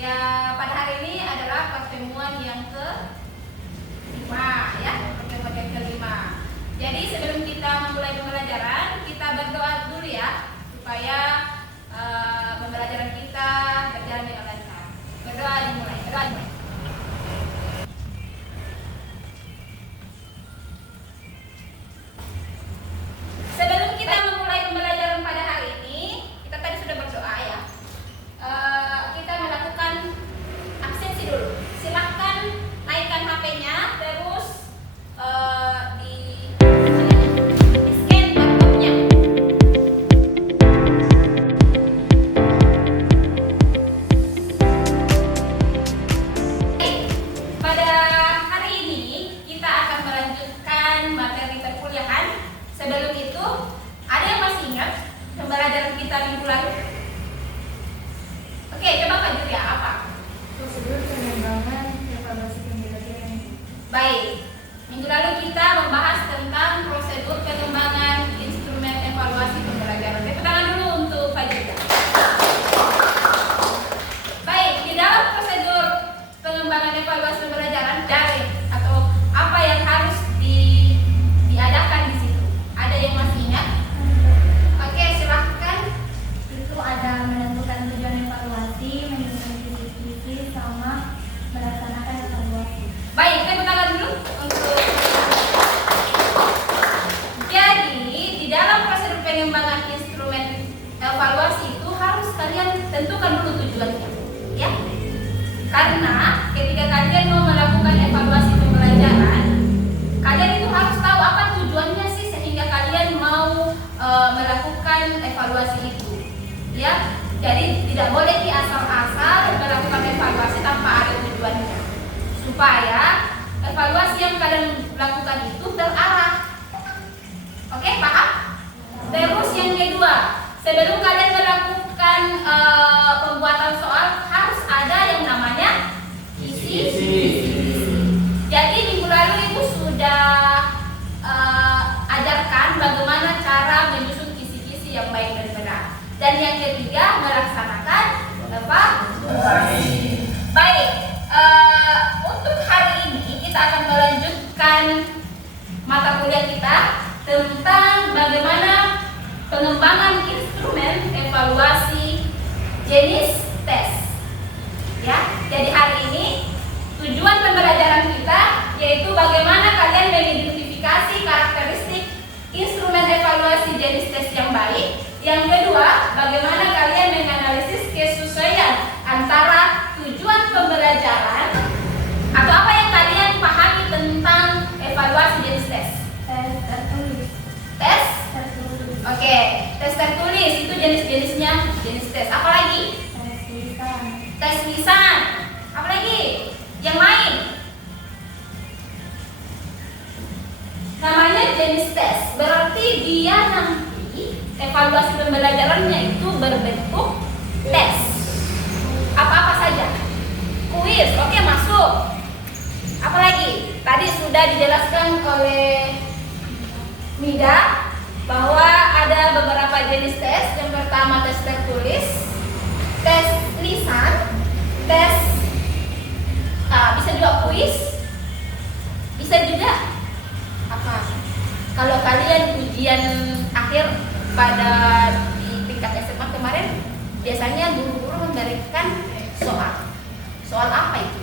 Ya, pada hari ini adalah pertemuan yang ke-5 ya, pertemuan yang ke-5. Jadi sebelum kita memulai pembelajaran, kita berdoa dulu ya, supaya pembelajaran kita berjalan dengan lancar. Berdoa dimulai, berdoa dimulai. Sebelum kita memulai pembelajaran pada hari ini, kita tadi sudah berdoa ya. Kita melakukan absensi dulu. Silahkan naikkan HP-nya, terus di scan barcode-nya. Pada hari ini kita akan melanjutkan materi perkuliahan. Sebelum itu, ada yang masih ingat pembelajaran kita minggu lalu? Oke, coba Kak Julia, apa? Prosedur pengembangan evaluasi pembelajaran. Baik, minggu lalu kita membahas tentang prosedur pengembangan instrumen evaluasi pembelajaran. Tepuk tangan dulu untuk Kak Julia. Baik, di dalam prosedur pengembangan evaluasi pembelajaran dari atau apa yang harus diadakan di situ? Ada yang masih ingat? Oke, silahkan. Itu ada menentukan tujuan evaluasi, menyusun visi-visi, sama melaksanakan evaluasi. Baik, tepuk tangan dulu untuk. Jadi, di dalam prosedur pengembangan instrumen evaluasi itu harus kalian tentukan dulu tujuannya, ya. Karena ketika kalian mau melakukan evaluasi pembelajaran, kalian itu harus tahu apa tujuannya sih sehingga kalian mau melakukan evaluasi itu, ya. Jadi tidak boleh asal-asal melakukan evaluasi tanpa ada tujuannya, supaya evaluasi yang kalian lakukan itu terarah. Oke, paham? Terus yang kedua, sebelum kalian melakukan pembuatan soal harus ada yang namanya isi. Jadi minggu lalu itu sudah ajarkan bagaimana cara menyusun kisi-kisi yang baik dan benar. Dan yang ketiga, melaksanakan evaluasi. Baik, untuk hari ini kita akan melanjutkan mata kuliah kita tentang bagaimana pengembangan instrumen evaluasi jenis tes. Ya, jadi hari ini tujuan pembelajaran kita yaitu bagaimana kalian mengidentifikasi karakteristik instrumen evaluasi jenis tes yang baik. Yang kedua, bagaimana kalian menganalisis kesesuaian antara tujuan pembelajaran atau apa yang kalian pahami tentang evaluasi jenis tes. Tes tertulis. Tes? Tertulis. Oke, tes tertulis itu jenis-jenisnya jenis tes. Apa lagi? Tes lisan. Tes lisan. Apa lagi? Yang lain? Namanya jenis tes. Berarti dia nanti evaluasi pembelajarannya itu berbentuk tes. Apa-apa saja. Kuis, oke, masuk. Apa lagi? Tadi sudah dijelaskan oleh Mida bahwa ada beberapa jenis tes. Yang pertama tes tertulis, tes lisan, tes bisa juga kuis, bisa juga apa? Kalau kalian ujian akhir pada di tingkat SMA kemarin, biasanya guru-guru memberikan soal. Soal apa itu?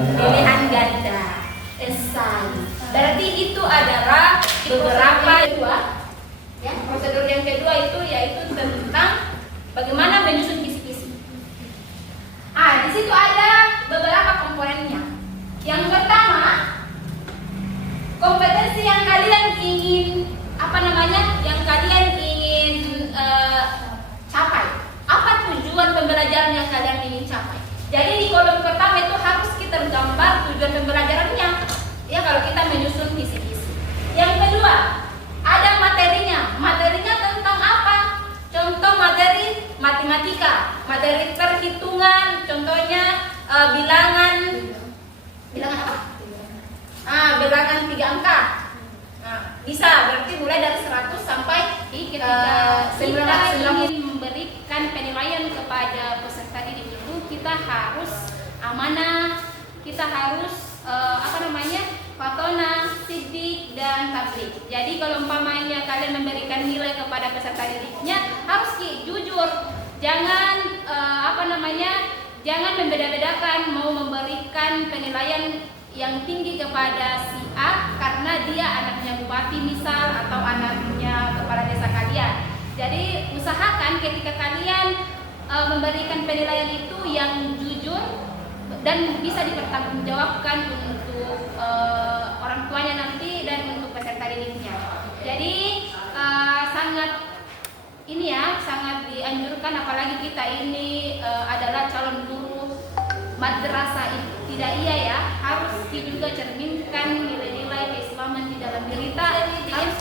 Pilihan ganda, esai. Berarti itu adalah beberapa dua. Ya, prosedur yang kedua itu yaitu tentang bagaimana menyusun kisi-kisi. Di situ ada beberapa komponennya. Yang pertama, kompetensi yang kalian ingin yang kalian ingin capai. Apa tujuan pembelajaran yang kalian ingin capai? Jadi di kolom pertama itu harus kita gambar tujuan pembelajarannya. Ya, kalau kita menyusun kisi-kisi. Yang kedua, ada materinya. Materinya tentang apa? Contoh materi matematika, materi perhitungan, contohnya bilangan apa? Bilangan 3 angka. Bisa, berarti mulai dari 100 sampai nanti ketika kita setelah ingin memberikan penilaian kepada peserta didik itu, kita harus amanah, kita harus fatona, sidik, dan tablik. Jadi kalau umpamanya kalian memberikan nilai kepada peserta didiknya, harus jujur, jangan jangan membeda-bedakan mau memberikan penilaian yang tinggi kepada si A karena dia anaknya bupati misal atau anaknya kepala desa kalian. Jadi usahakan ketika kalian memberikan penilaian itu yang jujur dan bisa dipertanggungjawabkan untuk orang tuanya nanti dan untuk peserta didiknya. Jadi sangat dianjurkan, apalagi kita ini adalah calon guru madrasah ibtidaiyah ya, harus juga cerminkan nilai-nilai keislaman di dalam diri kita. Harus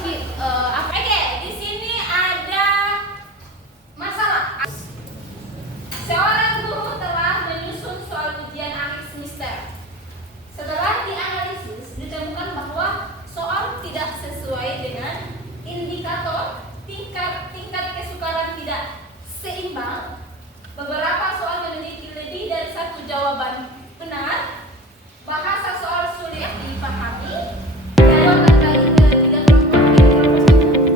Oke, di sini ada masalah. Seorang guru telah menyusun soal ujian akhir semester. Setelah dianalisis, ditemukan bahwa soal tidak sesuai dengan indikator tingkat kesukaran tidak seimbang. Beberapa soal memiliki lebih dari satu jawaban benar. Bahasa soal sulit dipahami. Jawaban dari ketiga kelompok ini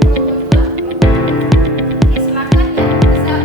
kelompok 2. Silakan yang bisa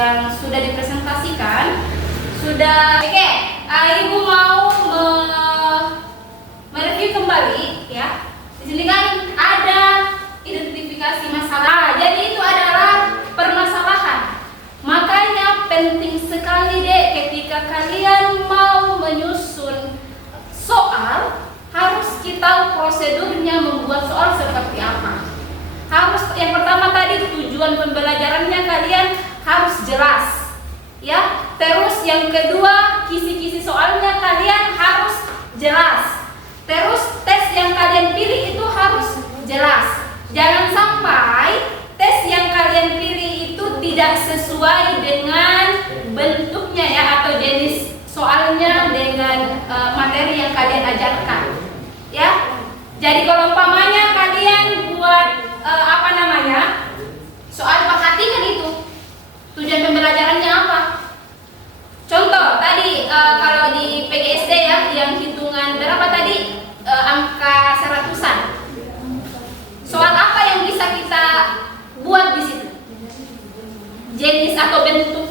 yang sudah dipresentasikan. Sudah, oke, Ibu mau mereview kembali ya. Di sini kan ada identifikasi masalah. Jadi itu adalah permasalahan. Makanya penting sekali deh ketika kalian mau menyusun soal, harus kita tahu prosedurnya membuat soal seperti apa. Harus yang pertama tadi tujuan pembelajarannya kalian harus jelas. Ya, terus yang kedua kisi-kisi soalnya kalian harus jelas. Terus tes yang kalian pilih itu harus jelas. Jangan sampai tes yang kalian pilih itu tidak sesuai dengan bentuknya ya, atau jenis soalnya dengan materi yang kalian ajarkan. Ya, jadi kalau umpamanya kalian buat soal perhatikan itu. Tujuan pembelajarannya apa? Contoh tadi kalau di PGSD ya, yang hitungan berapa tadi? Angka seratusan. Soal apa yang bisa kita buat di situ? Jenis atau bentuk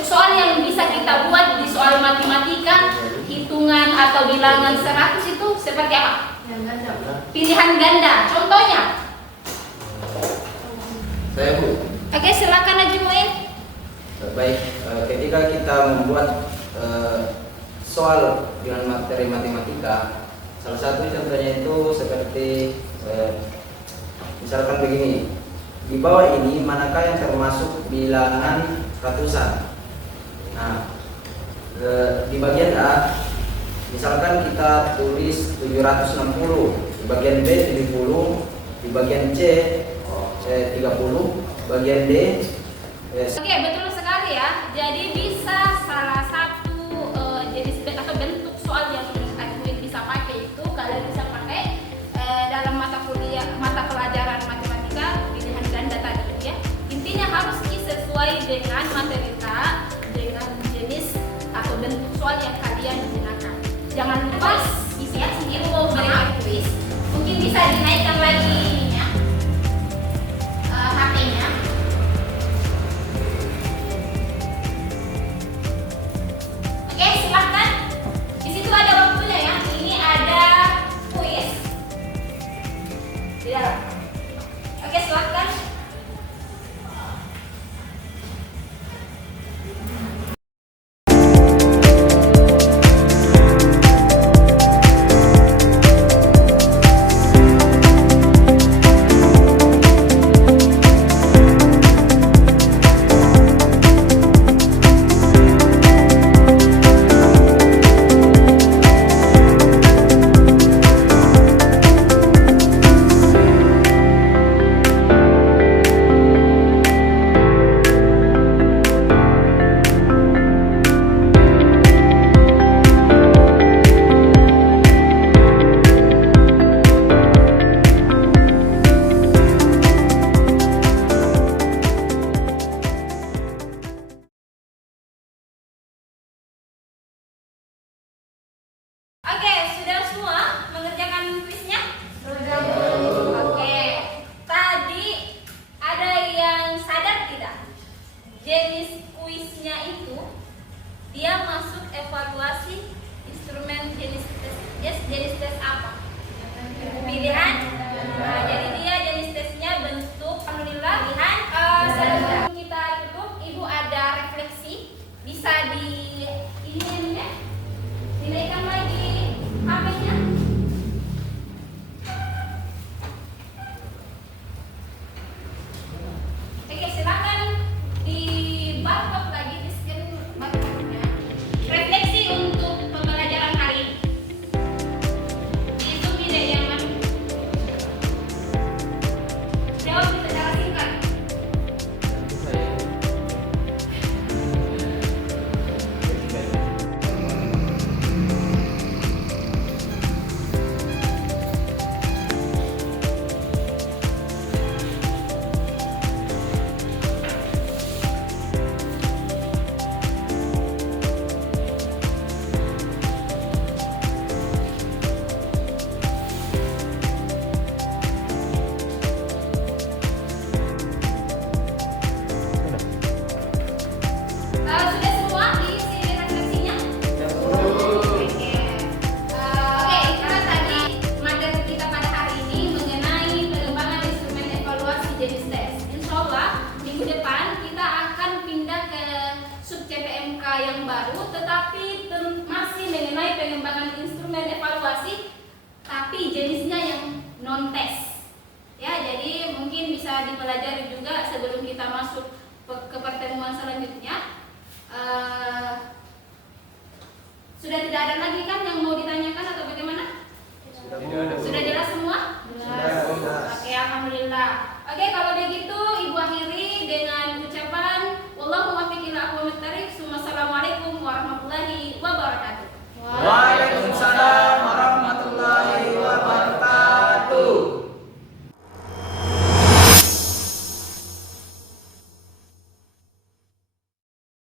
soal yang bisa kita buat di soal matematika, hitungan atau bilangan 100 itu seperti apa? Pilihan ganda. Contohnya? Saya Bu. Oke, silakan Haji Muin. Baik, ketika kita membuat soal dengan materi matematika, salah satu contohnya itu seperti misalkan begini. Di bawah ini manakah yang termasuk bilangan ratusan? Nah, di bagian A misalkan kita tulis 760, di bagian B 70, di bagian C 30, bagian D. Oke, betul sekali ya. Jadi bisa salah satu jenis atau bentuk soal yang kalian bisa pakai itu kalian bisa pakai dalam mata pelajaran matematika pilihan ganda tadi ya. Intinya harus sesuai dengan matematika, dengan jenis atau bentuk soal yang kalian gunakan. Jangan lupa isi ya, sendiri mau berikan kuis. Mungkin bisa dinaikkan lagi ininya, HP-nya. Oke, silahkan. Di situ ada waktunya ya. Ini ada kuis di dalam. Oke, silahkan. yang baru, tetapi masih mengenai pengembangan instrumen evaluasi, tapi jenisnya yang non-tes. Ya, jadi mungkin bisa dipelajari juga sebelum kita masuk ke pertemuan selanjutnya. Sudah tidak ada lagi kan yang mau ditanyakan atau bagaimana? Sudah jelas semua? Jelas. Oke, alhamdulillah. Oke, kalau begitu Ibu akhiri dengan ucapan wallahu muwaffiq ila aqwamit thariq. Assalamualaikum warahmatullahi wabarakatuh.